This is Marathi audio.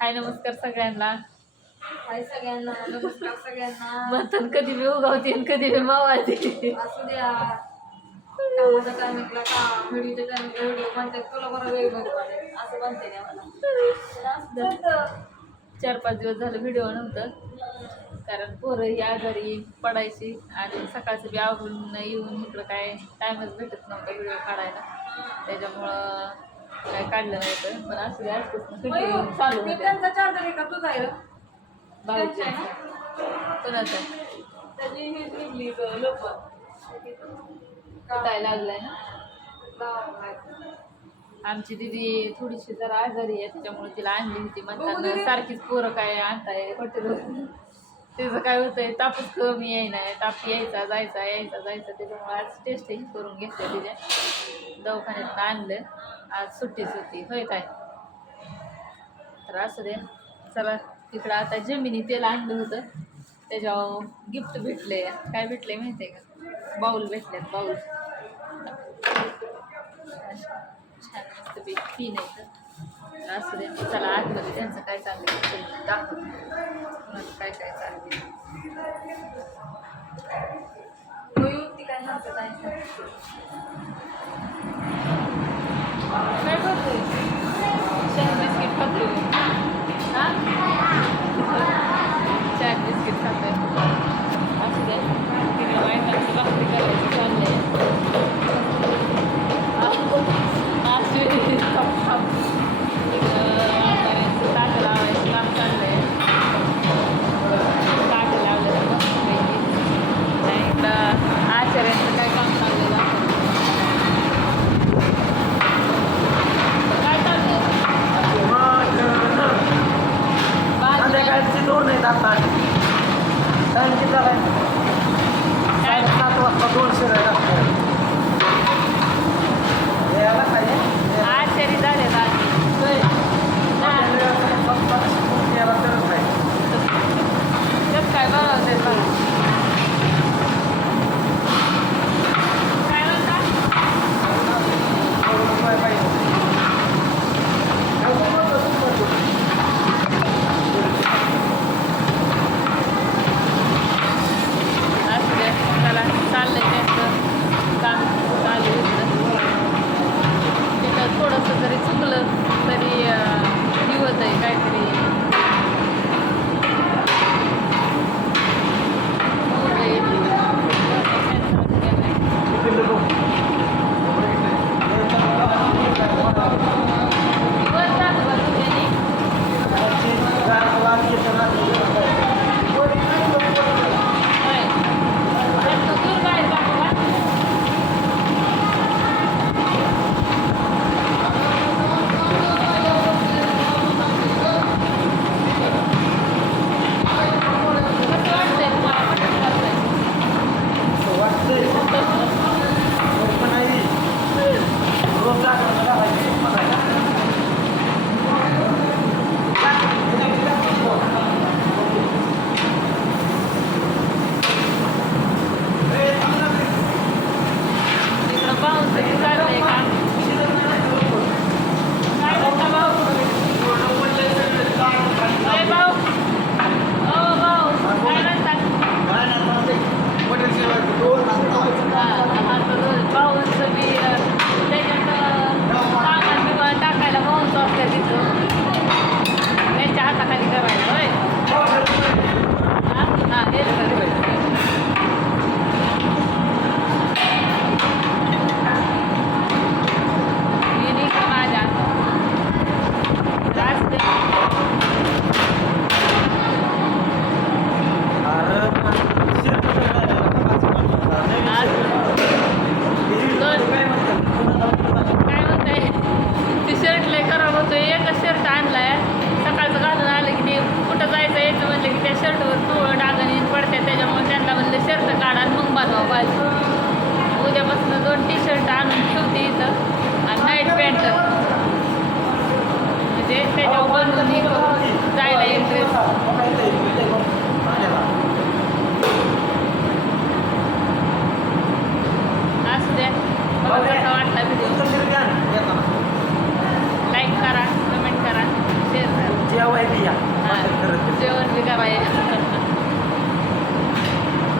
हाय नमस्कार सगळ्यांना. हाय सगळ्यांना, नमस्कार सगळ्यांना. म्हणतात कधी मी उगावते आणि कधी मी मावाळते. असू द्या, कामाच्या टायमिंगला काम, व्हिडिओच्या टायमिंगला व्हिडिओ म्हणतात, तुला बरं वेळ नको वाटेल असं म्हणते ना मला. 4-5 दिवस झालं व्हिडिओ नव्हतं, कारण पोरं ही आजारी पडायची आणि सकाळचं बी आवरून येऊन इकडं काय टाईमच भेटत नव्हता व्हिडिओ काढायला, त्याच्यामुळं काय काढलं नव्हतं. पण असू द्या, आजपासून कंटिन्यू चालू होते. त्यांचा चार्जर आहे का तुझा आहे? भाऊची कोणाचं त्याची ही निघली लोक काय लागलंय ना. आमची दिदी थोडीशी जरा आजारी आहे, त्याच्यामुळे तिला आणली होती. म्हणतात सारखीच पोरं काय आणताय हॉटेलवर. त्याचं काय होतंय, तापच कमी येई नाही, ताप यायचा जायचा यायचा जायचा. त्याच्यामुळे आज टेस्ट ही करून घेतलं, तिच्या दवाखान्यात आणलं. आज सुट्टीच होती होय काय. तर असू दे, चला तिकडं आता जमिनी तेल आणलं होतं, त्याच्यावर गिफ्ट भेटले. काय भेटले माहिती आहे का? बाऊल भेटलेत, बाऊल छान मस्त पीन आहे. तर असू दे, चला आतमध्ये त्यांचं काय चाललंय दाखव, कुणाचं काय काय चाललंय. ती काय सांगत आहे काय करतोय? चहा बिस्किट खातोय. हां, चहा बिस्किट खातोय. असू दे, तिकडे बायकांची भाकरी करायची चाललंय. ताट लावायचं काम चाललंय. ताट लावलं मस्त पैकी. आणि इकडं आचार्यांचं काय काम चाललंय काय चाललंय. संध्याकाळची 2 नाही आता टाइम किती झाला? 7:30 वाजता 2 शिराय लागतात. यायला पाहिजे आचारी झाले याला तरच नाही. त्यात काय बनवते बघा. काय म्हणता? असू दे, चला चाललंय त्यांचं काम चालू होतं. तिथं थोडंसं जरी चुकलं तरी हे होत आहे काहीतरी. उद्यापासून 2 टी-शर्ट आणून ठेवते इथं आणि नाईट पॅन्ट म्हणजे त्याच्यावर बनवून या वैदिया